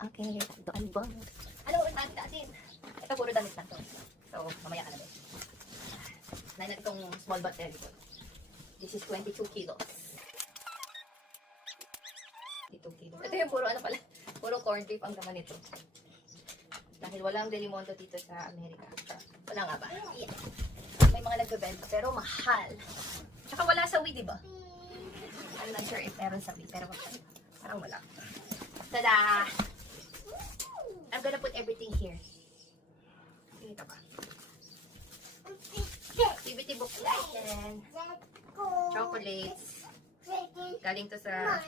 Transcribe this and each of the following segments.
Okay, doon ba? Ano, ang atin. Ito puro damit lang to. So, mamaya ka na din. Nahin natin itong small butt belly. This is 22 kilos. 22 kilos. Ito yung puro ano pala, puro corned beef ang laman nito. Dahil walang Delimonto dito sa Amerika. Wala nga ba? Yeah. May mga nagbebenta, pero mahal. Tsaka wala sa Wii, diba? I'm not sure if meron sa Wii, pero parang wala. Tada! I'm gonna put everything here. Ito ba? Activity book natin. Chocolates. Galing to sa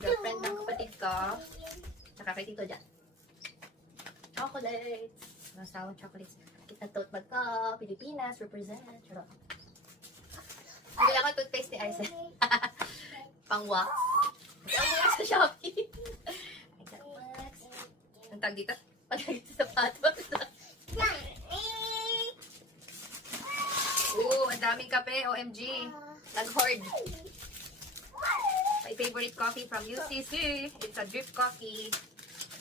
girlfriend ng kapatid ko. Tsaka kay Tito Jan. Chocolates. Masawang chocolates. Kita tote bag ko. Pilipinas. Represent. Charot. Bili ako toothpaste ni Arce. Pang-wax. Ang wax sa Shopee. I got wax. Ang tag dito? Pag-agit sa sapatos. Oo, ang daming kape. OMG. Nag-hoard. My favorite coffee from UCC. It's a drip coffee.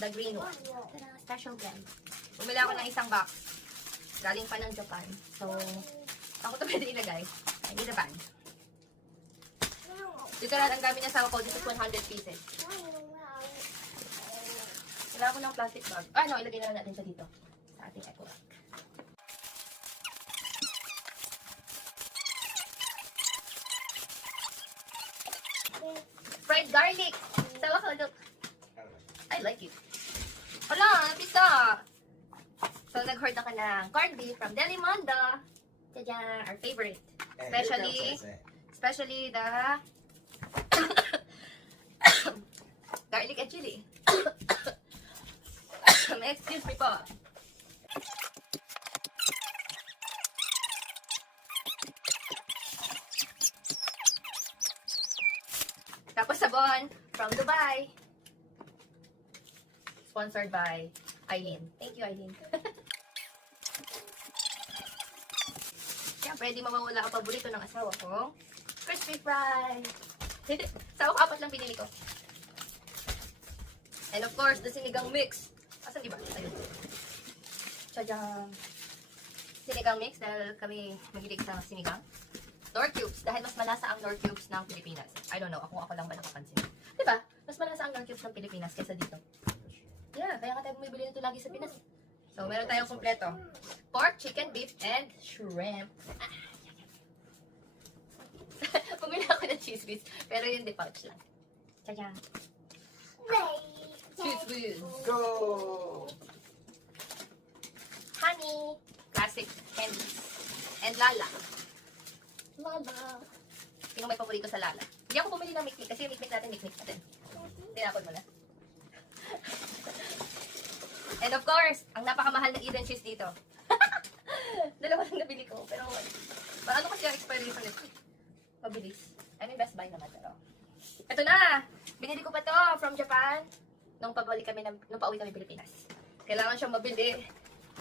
The green one. Special blend. Bumili ako ng isang box. Galing pa ng Japan. So, ako ito pwede ilagay. I need a bag. Dito lahat ang gamit niya sa ako. This is 100 pieces. Wala ako ng plastic bag. Ah, no. Ilagay na natin siya dito. Sa ating eco bag. Fried garlic. Tawa ko, look. I like it. Hala, pizza. So, nag-hoard ako ng corned beef from Delimonto. Tadyan, our favorite. Especially the garlic and chili. Excuse me po. Tapos sabon from Dubai. Sponsored by Eileen. Thank you, Eileen. Siyempre, di mawawala ang paborito ng asawa ko. Crispy fries. Sa ako, 4 lang pinili ko. And of course, the sinigang mix. Asan diba? Ayun. Tadang. Sinigang mix dahil kami magilig sa sinigang. Nor cubes. Dahil mas malasa ang Nor cubes ng Pilipinas. I don't know. Ako lang ba nakapansin. Diba? Mas malasa ang Nor cubes ng Pilipinas kaysa dito. Yeah, kaya nga tayo bumibili nito lagi sa Pinas. So, meron tayong kompleto. Pork, chicken, beef, and shrimp. Bumili ako ng cheese whiz, pero yun di pouch lang. Tadang. Cheese whiz. Go! Honey. Classic candies. And Lala. Lala. Sino may paborito sa Lala? Hindi ako bumili ng mikmik kasi yung mikmik natin, mikmik natin. Tinapon mo na. And of course, ang napakamahal na Eden cheese dito. Dalawa lang nabili ko. Pero, ano kasi ang expiration nito? Mabilis. I mean, best buy naman. Pero, ito na! Binili ko pa to from Japan. Nung pauwi kami Pilipinas. Kailangan siyang mabili.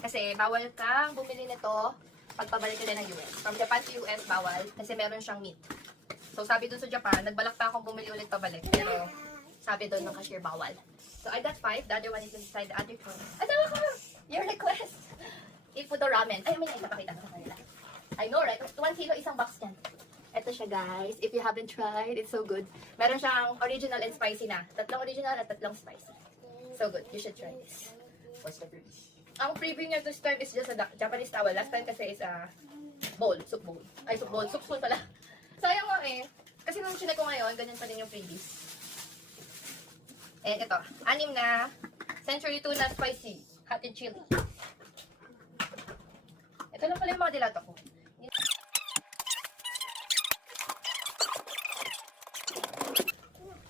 Kasi, bawal kang bumili nito pag pabalik ka ng US. From Japan to US, bawal. Kasi meron siyang meat. So, sabi dun sa Japan, nagbalak pa akong bumili ulit pabalik. Pero, sabi dun ng cashier, bawal. So, I got 5. The other one is inside the other one. Asawa ko! Your request! Eat food or ramen. Ay, may napakita ko sa kanila. I know, right? 1 kilo, isang box yan. Ito siya, guys. If you haven't tried, it's so good. Meron siyang original and spicy na. 3 original at 3 spicy. So good. You should try this. What's the freebies? Ang freebie niya this time is just a Japanese towel. Last time kasi is a bowl. Soup bowl. Ay, soup bowl. Soup spoon pala. Sayang nga eh. Kasi nung chinek ko ngayon, ganyan pa din yung freebies. And ito, 6 na Century Tuna Spicy Hot and Chili. Ito lang pala yung mga dilato ko.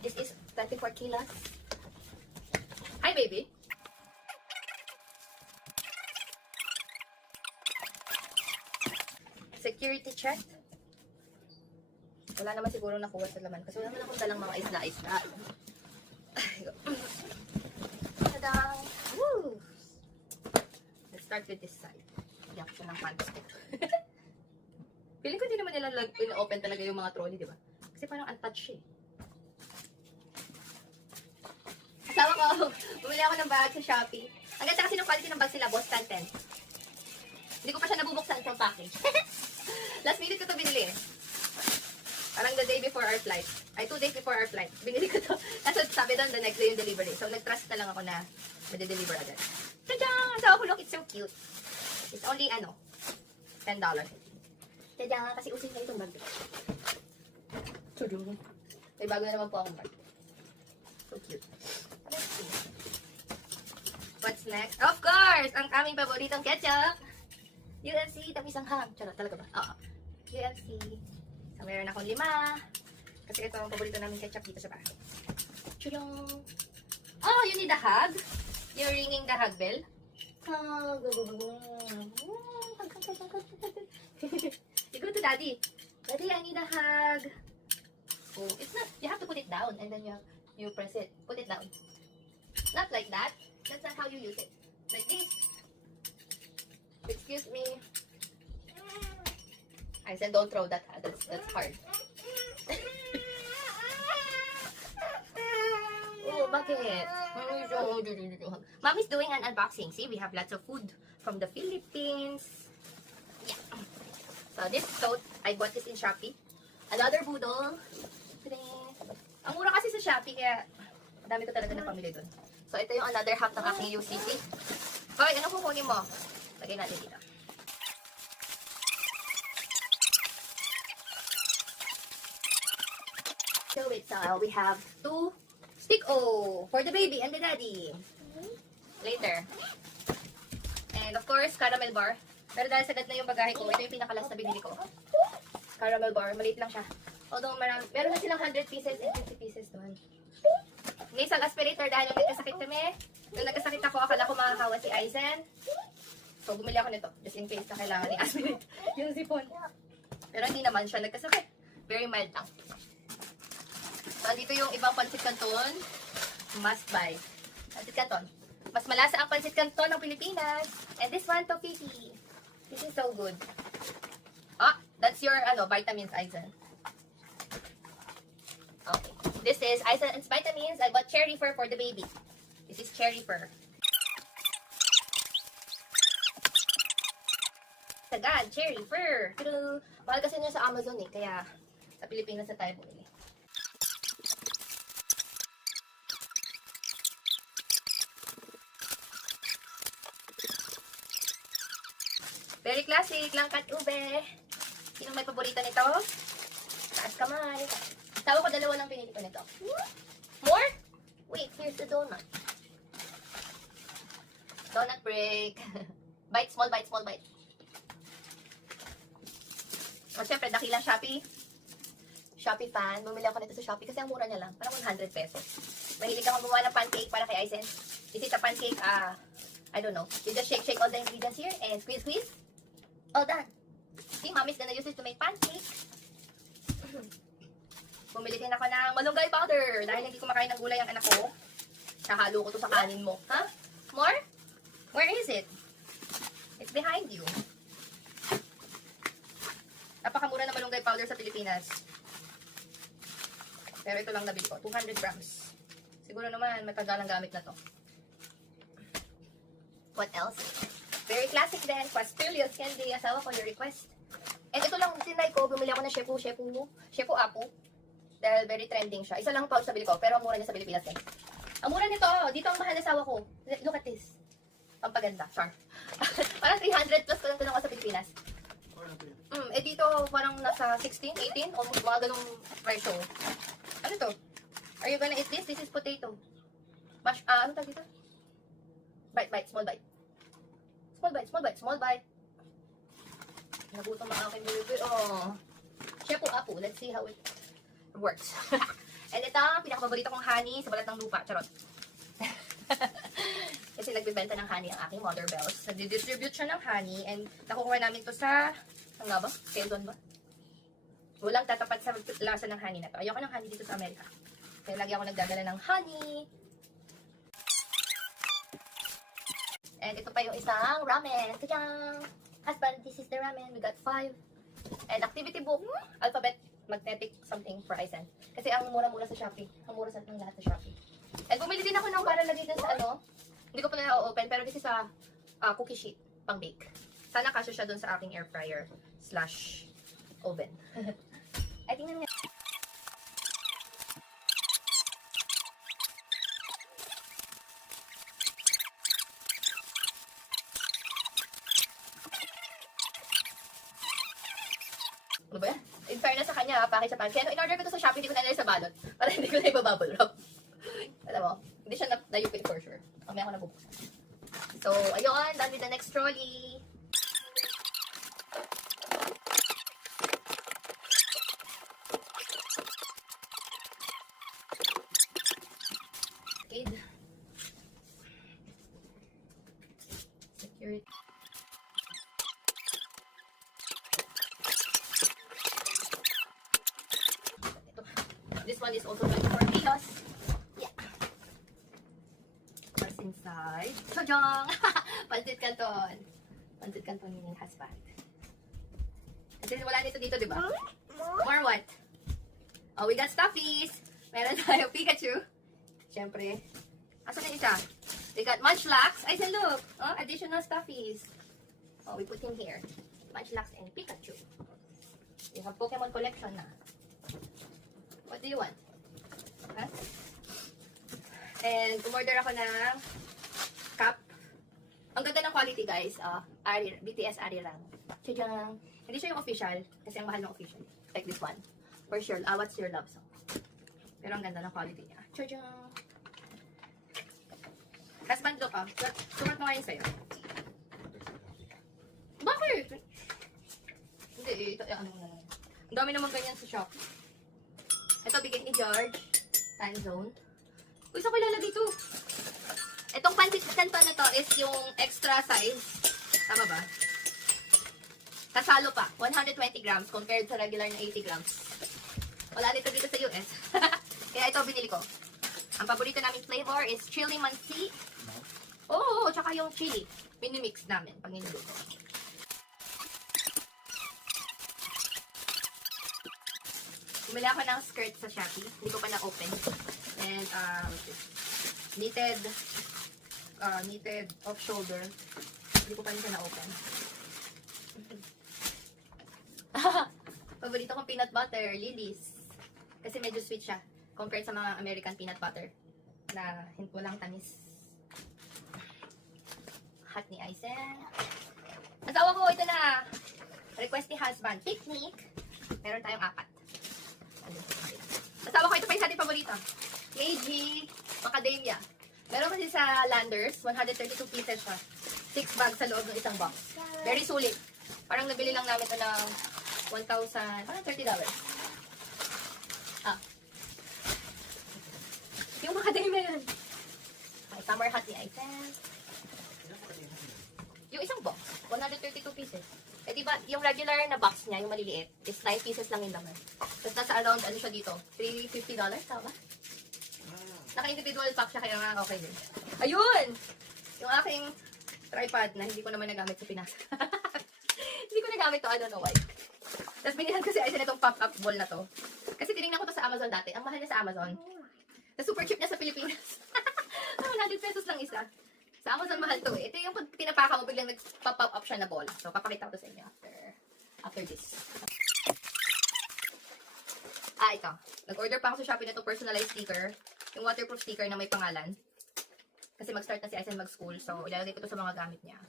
This is 24 kilos. Hi, baby. Security check. Wala naman siguro nakuha sa laman kasi wala naman akong dalang mga isla-isla. Tadang! Woo! Let's start with this side. Iyak siya ng pants ko. Feeling ko hindi naman nila open talaga yung mga trolley, di ba? Kasi parang untouched siya eh. Asawa ko, bumili bumili ako ng bag sa Shopee. Ang ganda kasi ng quality ng bag sila, Boss 10. Hindi ko pa siya nabubuksan from package. Last minute ko to binili. Parang the day before our flight. Ay, 2 days before our flight. Binili ko to. Kasi sabi doon, the next day yung delivery. So, nag-trust na lang ako na madi-deliver agad. Tadaan! So, look, it's so cute. It's only, $10. Tadaan! Kasi usin na itong bag. Tadaan! May bago na naman po akong bag. So cute. Let's see. What's next? Of course! Ang aming paboritong ketchup! UFC, tamis ang hang. Charot, talaga ba? Oo. UFC. So, meron akong 5. Kasi ito ang paborito namin ketchup dito sa bahay. Chulong! Oh, you need a hug? You're ringing the hug bell? You go to daddy. Daddy, I need a hug. Oh, it's not, you have to put it down and then you press it. Put it down. Not like that. That's not how you use it. Like this. Excuse me. I said don't throw that. That's hard. Oh, bakit? Mommy's doing an unboxing. See, we have lots of food from the Philippines. Yeah. So this tote, I bought this in Shopee. Another boodle. Ang mura kasi sa Shopee, kaya madami ko talaga na pamili dun. So ito yung another half ng aking UCC. Hoy, ano kukunin mo? Lagay natin dito. So it's we have 2 stick O for the baby and the daddy. Later. And of course, caramel bar. Pero dahil sagad na yung bagahe ko, ito yung pinakalas na binili ko. Caramel bar, maliit lang siya. Although marami, meron na silang 100 pieces and 50 pieces doon. Nasal aspirator dahil nung nagkasakit kami. Nung nagkasakit ako, akala ko makakawa si Aizen. So, bumili ako nito. Just in case na kailangan i-aspirate yung sipon. Pero hindi naman siya nagkasakit. Very mild lang. So, dito yung ibang pancit canton. Must buy. Pancit canton. Mas malasa ang pancit canton ng Pilipinas. And this one, Tofifi. This is so good. Ah, that's your vitamins, Aizen. Okay. This is Aizen's vitamins. I bought cherry fur for the baby. This is cherry fur. Sagad, cherry fur. Pero mahal kasi niya sa Amazon eh. Kaya sa Pilipinas na tayo bumili. Very classic, langkat ube. Sino may paborito nito? Taas kamay. Tawa ko 2 lang pinili ko nito. More? Wait, here's the donut. Donut break. Bite, small bite, small bite. O, syempre, dakilang Shopee. Shopee fan. Bumili ako nito sa Shopee kasi ang mura niya lang. Parang 100 pesos. Mahilig ako gumawa ng pancake para kay Aizen. Is it a pancake? I don't know. You just shake all the ingredients here and squeeze, squeeze. All done. See, mommy's gonna use it to make pancake. Bumili din ako ng malunggay powder. Dahil hindi kumakain ng gulay ang anak ko. Kahalo ko to sa kanin mo. Ha? Huh? More? Where is it? It's behind you. Napakamura ng malunggay powder sa Pilipinas. Pero ito lang nabili ko. 200 grams. Siguro naman, may pagalang gamit na to. What else? Very classic din. Pastillas candy. Asawa ko your request. And ito lang, sinay ko. Bumili ako ng Shepu Apu. Dahil very trending siya. Isa lang pouch na bili ko. Pero ang mura niya sa Pilipinas din. Ang mura nito. Dito ang mahal na asawa ko. Look at this. Pampaganda. Char. Parang 300 plus ko lang sa Pilipinas. Dito parang nasa 16, 18. O mga ganung presyo. Ano to? Are you gonna eat this? This is potato. Mash, ano tawag dito? Bite, small bite. Small bite. Nagutom ang aking baby. Oh. Shepu Apu. Let's see how it works. And ito, pinakapaborito kong honey sa balat ng lupa. Charot. Kasi nagbibenta ng honey ang aking mother bells. Nagdi-distribute siya ng honey and nakukuha namin to sa, ano nga ba? Quezon ba? Walang tatapat sa lasa ng honey na to. Ayoko ng honey dito sa Amerika. Kaya lagi ako nagdadala ng honey. And ito pa yung isang ramen. Kajang! Husband, this is the ramen. We got 5. And activity book, alphabet, magnetic something for Aizen. Kasi ang mura-mura sa Shopee. Ang mura sa ng lahat sa Shopee. And bumili din ako ng para lagay dun sa Hindi ko pa na-open, pero this is a cookie sheet pang bake. Sana kasya siya dun sa aking air fryer / oven. Ay, tingnan nga. Ano ba yan? In fairness sa kanya, package sa pan. Kaya in-order ko to sa Shopee, hindi ko na nilagay sa balot. Para hindi ko na ibabubble wrap. Alam mo, hindi siya na-upit for sure. Mamaya ako nabubuksan. So, ayun, done with the next trolley. Kid. Security. This one is also meant for chaos. Yeah. What's inside? Chojong! Pancit Canton. Pancit Canton ni husband. Kasi wala nito dito, di ba? More what? Oh, we got stuffies. Meron tayo Pikachu. Siyempre. Asan na isa? We got Munchlax. I said, look. Oh, additional stuffies. Oh, we put him here. Munchlax and Pikachu. We have Pokemon collection na. What do you want? Huh? And umorder ako ng cup. Ang ganda ng quality, guys. BTS Arirang. Tadang! Hindi siya yung official. Kasi ang mahal ng official. Like this one. For sure. What's your love song? Pero ang ganda ng quality niya. Tadang! Husband, look. Sumat mo ngayon sa'yo. Bakit? Hindi. Ano na lang. Ang dami naman ganyan sa shop. Ito, bigay ni George. Time zone. Uy, saan ko ilalagay ito? Itong pancit canton na to is yung extra size. Tama ba? Kasalo pa. 120 grams compared sa regular na 80 grams. Wala nito dito sa US. Kaya ito binili ko. Ang paborito namin flavor is chili mansi. Oo, tsaka yung chili. Minimix namin pag niluto. Bumili ako ng skirt sa Shopee. Hindi ko pa na-open. And, knitted off-shoulder. Hindi ko pa rin siya na-open. Paborito kong peanut butter, Lily's. Kasi medyo sweet siya. Compared sa mga American peanut butter. Na walang tamis. Hat ni Aizen. Asawa ko, ito na. Request ni husband. Picnic. Meron tayong 4. Asawa ko, ito pa yung ating paborito. KG Macadamia. Meron kasi sa Landers, 132 pieces siya. 6 bags sa loob ng isang box. Very sulit. Parang nabili lang namin ito ng 1,000, parang $30. Yung Macadamia yun. May summer hat ni Aizen. Yung isang box, 132 pieces. Eh diba, yung regular na box niya, yung maliliit, is 9 pieces lang yung laman. Tapos nasa around, ano siya dito, $350, tama? Naka-individual pack siya, kaya nga okay din. Ayun! Yung aking tripod na hindi ko naman nagamit sa Pinas. Hindi ko nagamit to, I don't know why. Tapos binilhan ko si Aizen itong pop-up ball na to. Kasi tinignan ko to sa Amazon dati. Ang mahal niya sa Amazon. Na super cheap niya sa Pilipinas. 100 pesos lang isa. Sa Amazon mahal to eh. Ito yung pag pinapaka mo, biglang nag-pop up siya na ball. So, papakita ko to sa inyo after this. Ito. Nag-order pa ako sa Shopee na to personalized sticker. Yung waterproof sticker na may pangalan. Kasi mag-start na si Aizen mag-school. So, ilalagay ko to sa mga gamit niya.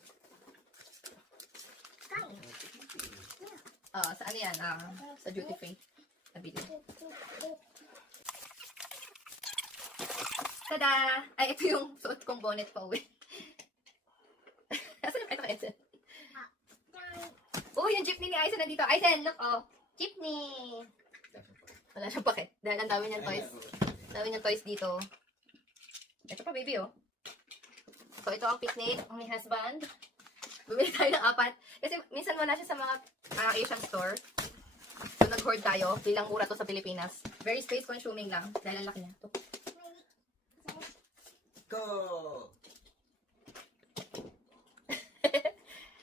Sa ano yan? Sa duty free. Nabili. Tada! Ay, ito yung suot kong bonnet pa uwi. Nasaan na ito, Aizen? Oh, yung jeepney ni Aizen nandito. Aizen, look, oh. Jeepney! Wala siyang pakit. Dahil ang dami niyang toys. Dami niyang toys dito. Ito pa, baby, oh. So, ito ang picnic. Ang may husband. Bumili tayo ng 4. Kasi minsan wala siya sa mga Asian store. So, nag-hoard tayo. Bilang mura to sa Pilipinas. Very space consuming lang. Dahil ang laki niya. Ito. Go!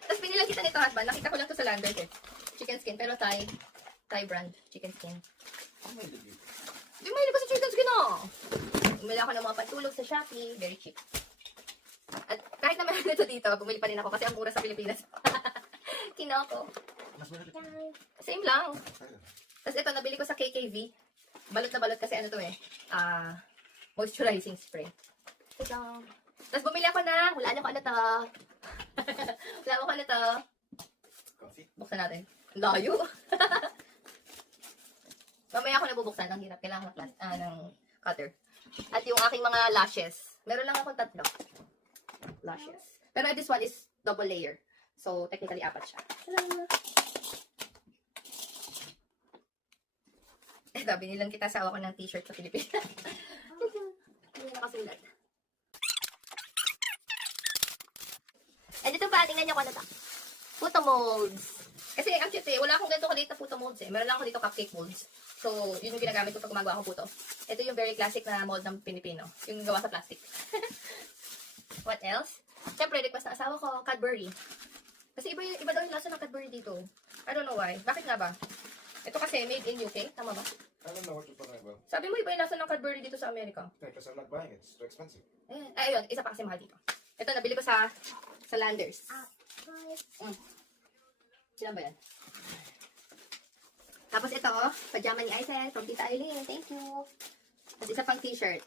Tapos pinilang kita nito, husband. Nakita ko lang to sa Landers eh. Chicken skin. Pero Thai brand. Chicken skin. Di mahilig ko sa chicken skin, oh. Bumili ako ng mga pantulog sa Shopee. Very cheap. At kahit naman ito dito, bumili pa rin ako kasi ang mura sa Pilipinas. Kinoko. Mas malaki. Same lang. Ayun. Tapos ito, nabili ko sa KKV. Balot na balot kasi ano to eh. Moisturizing spray. Ito. Tapos bumili ako ng, wala ko ano to. Wala ko ano to. Coffee. Buksan natin. Ang layo. Mamaya ako nabubuksan. Ang hirap. Kailangan ko ng cutter. At yung aking mga lashes. Meron lang akong 3 lashes. Pero this one is double layer. So, technically, 4 siya. Ito, binilang kita sa ako ng t-shirt sa Pilipinas. Hindi na nakasulat. And ito pa, tingnan niyo kung ano to. Photo molds. Kasi ang cute eh, wala akong ganito kaliit na photo molds eh. Meron lang ako dito cupcake molds. So, yun yung ginagamit ko pag gumagawa akong photo. Ito yung very classic na mold ng Pilipino. Yung gawa sa plastic. What else? Siyempre, request ng asawa ko, Cadbury. Kasi iba daw yung lasa ng Cadbury dito. I don't know why. Bakit nga ba? Ito kasi made in UK. Tama ba? I don't know what you're talking about. Sabi mo, iba yung lasa ng Cadbury dito sa Amerika. Because I'm not buying it. It's too expensive. Ayun, isa pa kasi mahal dito. Ito, nabili ko sa Landers. Sila ba yan? Tapos ito, pajama ni Aisen from Tita Eileen. Thank you. Tapos isa pang t-shirt.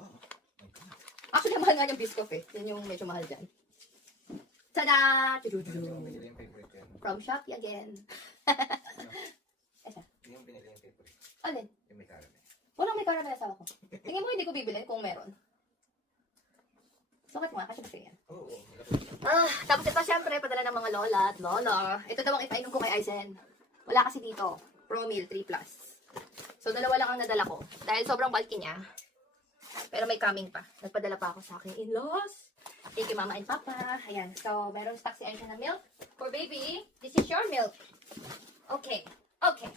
Oh, my God. Actually, mahal nga yung Biscoff eh. Yan yung medyo mahal dyan. Tada! Ito yung binili yung favorite yan. From Shopee again. Esa. Yung binili yung favorite. Alin? Yung may caramel. Walang may caramel asawa ko. Tingin mo hindi ko bibilin kung meron. Sukat mo nga, kasi kasi yan. Oo. Tapos ito syempre, padala ng mga lola at lola. Ito daw ang ipainom ko kay Aizen. Wala kasi dito. Promil 3+. So, dalawa lang ang nadala ko. Dahil sobrang bulky niya. Pero may coming pa. Nagpadala pa ako sa aking in-laws. Thank you, Mama and Papa. Ayan. So, meron stock si Aizen na milk. For baby, this is your milk. Okay. Okay.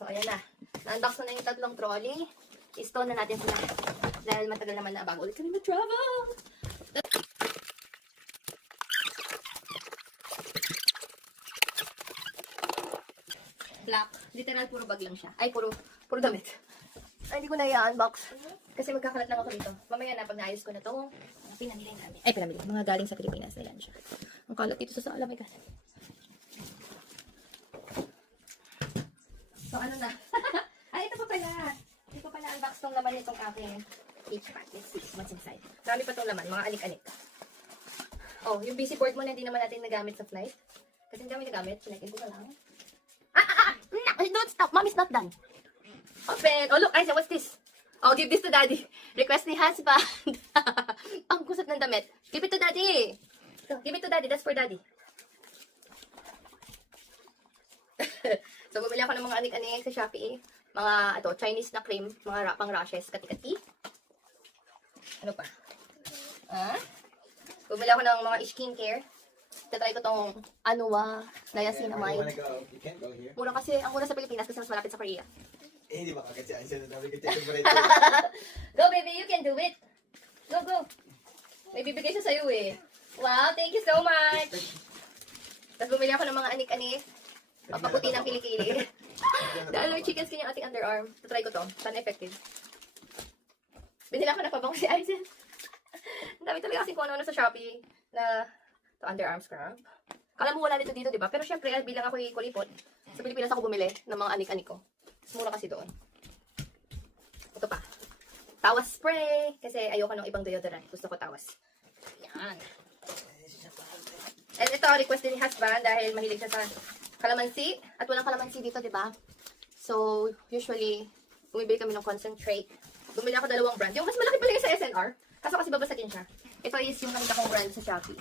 So, ayan na. Na-unbox na yung 3 trolley. I-stone na natin sila. Dahil matagal naman na bago ulit kami mag-travel. Black. Literal, puro bag lang siya. Ay, puro damit. Ay, hindi ko na i-unbox. Kasi magkakalat lang ako dito. Mamaya na, pag naayos ko na to, pinamili namin. Ay, pinamili. Mga galing sa Pilipinas na yan siya. Ang kalat dito sa sala, my God. So, ano na? Ay, ito pa pala. Hindi ko pala unbox tong laman nitong aking H-pack. Let's see what's inside. Marami pa tong laman. Mga anik-anik. Oh, yung busy board mo na hindi naman natin nagamit sa flight. Kasi hindi kami nagamit. Chinekin ko na lang. Don't stop. Mommy's not done. Open. Oh, look. Aisa, what's this? Oh, give this to daddy. Request ni husband. Ang kusot ng damit. Give it to daddy. So, give it to daddy. That's for daddy. So, bumili ako ng mga anik-anik sa Shopee. Mga, Chinese na cream. Mga pang rashes. Kati-kati. Ano pa? Bumili ako ng mga skincare. Tatry ko tong Anua Niacinamide. You can't go here. Mura kasi, ang mura sa Pilipinas kasi mas malapit sa Korea. Eh, hindi ba kakatsi? Ay, siya na dami ka favorite. Go baby, you can do it. Go, go. May bibigay siya sa'yo eh. Wow, thank you so much. Tapos bumili ako ng mga anik-anik. Papaputi ng kilikili. Dahil may chicken skin yung ating underarm. Tatry ko to. Sana effective. Binila ko na pabango si Aizen. Ang dami talaga kasi kung ano sa Shopee na to underarm scrub. Kala mo wala nito dito, di ba? Pero syempre, bilang ako kulipot, sa Pilipinas ako bumili ng mga anik-anik ko. Mura kasi doon. Ito pa. Tawas spray. Kasi ayoko ng ibang deodorant. Gusto ko tawas. Yan. And ito, request din ni husband dahil mahilig siya sa calamansi. At walang calamansi dito, di ba? So, usually, bumibili kami ng concentrate. Bumili ako 2 brand. Yung mas malaki pala yung sa SNR. Kaso kasi babasagin siya. Ito is yung nakita kong brand sa Shopee.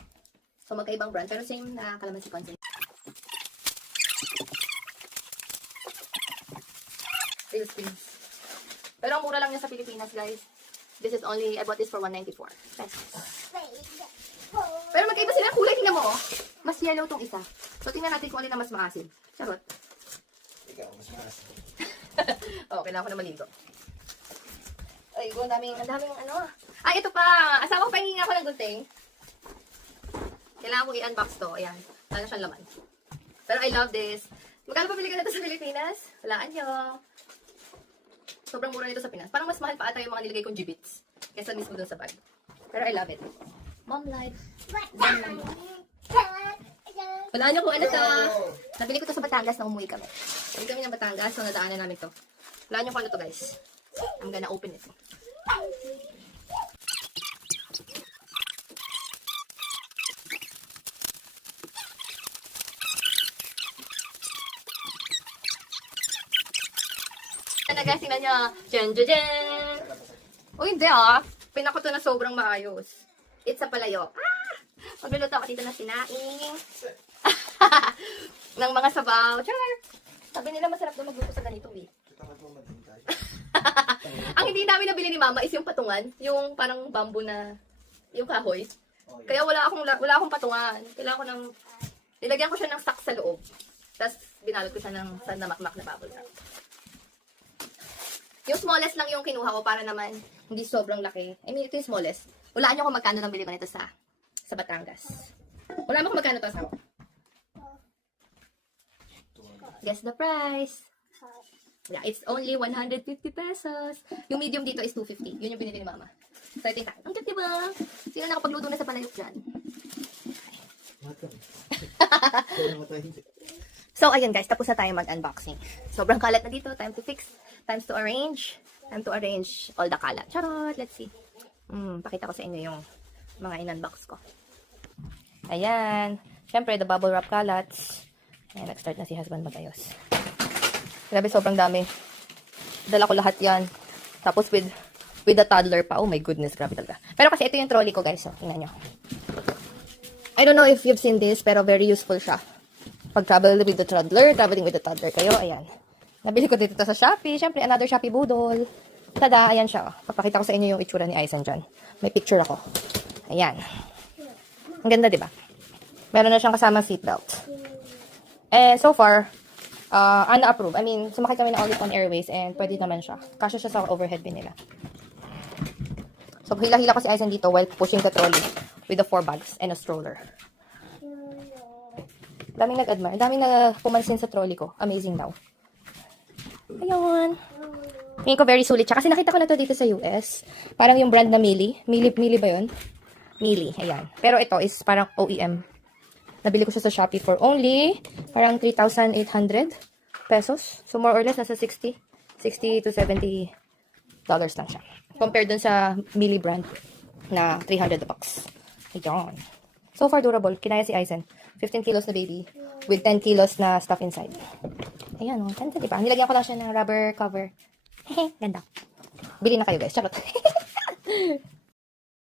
So, magkaibang brand. Pero same na calamansi concentrate. Real squeeze. Pero ang mura lang niya sa Pilipinas, guys. This is only, I bought this for 194 pesos. Pero magkaiba sila kulay. Tingnan mo, oh. Mas yellow tong isa. So, tingnan natin kung alin na mas maasim. Charot. Ikaw, mas maas. Oh, kailangan ko na maligo. Ay, ang daming ano. Ay, ito pa. Asawa ko pahingi ako ng gunting. Kailangan ko i-unbox to. Ayan. Wala siyang laman. Pero I love this. Magkano pabili ka na ito sa Pilipinas? Walaan nyo. Sobrang mura nito sa Pinas. Parang mas mahal pa ata yung mga nilagay kong G-bits kesa mismo dun sa bag. Pero I love it. Mom life. Wala niyo kung ano to. Nabili ko to sa Batangas na umuwi kami. Umuwi kami ng Batangas, so nadaanan namin to. Wala niyo kung ano to, guys. I'm gonna open it. Ano guys, tingnan nyo. Dyan, dyan, dyan. Uy, hindi ah. Pinako to na sobrang maayos. It's a palayo. Ah! Magluluto ako dito ng sinaing. ng mga sabaw. Char! Sabi nila masarap na magluto sa ganito eh. Ang hindi namin nabili ni Mama is yung patungan. Yung parang bamboo na, yung kahoy. Kaya wala akong patungan. Kailangan ko ng, nilagyan ko siya ng stock sa loob. Tapos binalot ko siya ng namakmak na bubble wrap. Yung smallest lang yung kinuha ko para naman hindi sobrang laki. I mean, ito yung smallest. Walaan nyo kung magkano nang bili ko nito sa Batangas. Wala mo kung magkano to sa ako. Guess the price. Yeah, it's only 150 pesos. Yung medium dito is 250. Yun yung binili ni Mama. So, ito yung tayo. Ang cute, diba? Sino nakapagluto na sa palayok dyan? So, ayun guys. Tapos na tayo mag-unboxing. Sobrang kalat na dito. Time to fix. Time to arrange. Time to arrange all the kalat. Charot! Let's see. Pakita ko sa inyo yung mga in-unbox ko. Ayan. Siyempre, the bubble wrap kalats. Ayan, nag-start na si husband mag-ayos. Grabe, sobrang dami. Dala ko lahat yan. Tapos with the toddler pa. Oh my goodness, grabe talaga. Pero kasi ito yung trolley ko, guys. So, tingnan nyo. I don't know if you've seen this, pero very useful siya. Pag traveling with the toddler kayo, ayan. Nabili ko dito sa Shopee. Siyempre, another Shopee budol. Tada, ayan siya. Papakita ko sa inyo yung itsura ni Aizen dyan. May picture ako. Ayan. Ang ganda, diba? Meron na siyang kasama seatbelt. And so far, una-approve. I mean, sumakay kami na All Nippon Airways and pwede naman siya. Kasya siya sa overhead bin nila. So, hila-hila ko si Aizen dito while pushing the trolley with the 4 bags and a stroller. Daming nag-admire. Daming pumansin sa trolley ko. Amazing daw. Ayun. Tingin ko very sulit siya. Kasi nakita ko na to dito sa US. Parang yung brand na Mili. Mili ba yun? Mili. Ayan. Pero ito is parang OEM. Nabili ko siya sa Shopee for only parang 3,800 pesos. So, more or less, nasa 60 to 70 dollars lang siya. Compared dun sa Mili brand na 300 bucks. Ayan. So far, durable. Kinaya si Aizen. 15 kilos na baby with 10 kilos na stuff inside. Ayan, oh. Ganda, diba? Nilagyan ko lang siya ng rubber cover. Hehe, ganda. Bili na kayo, guys. Charot.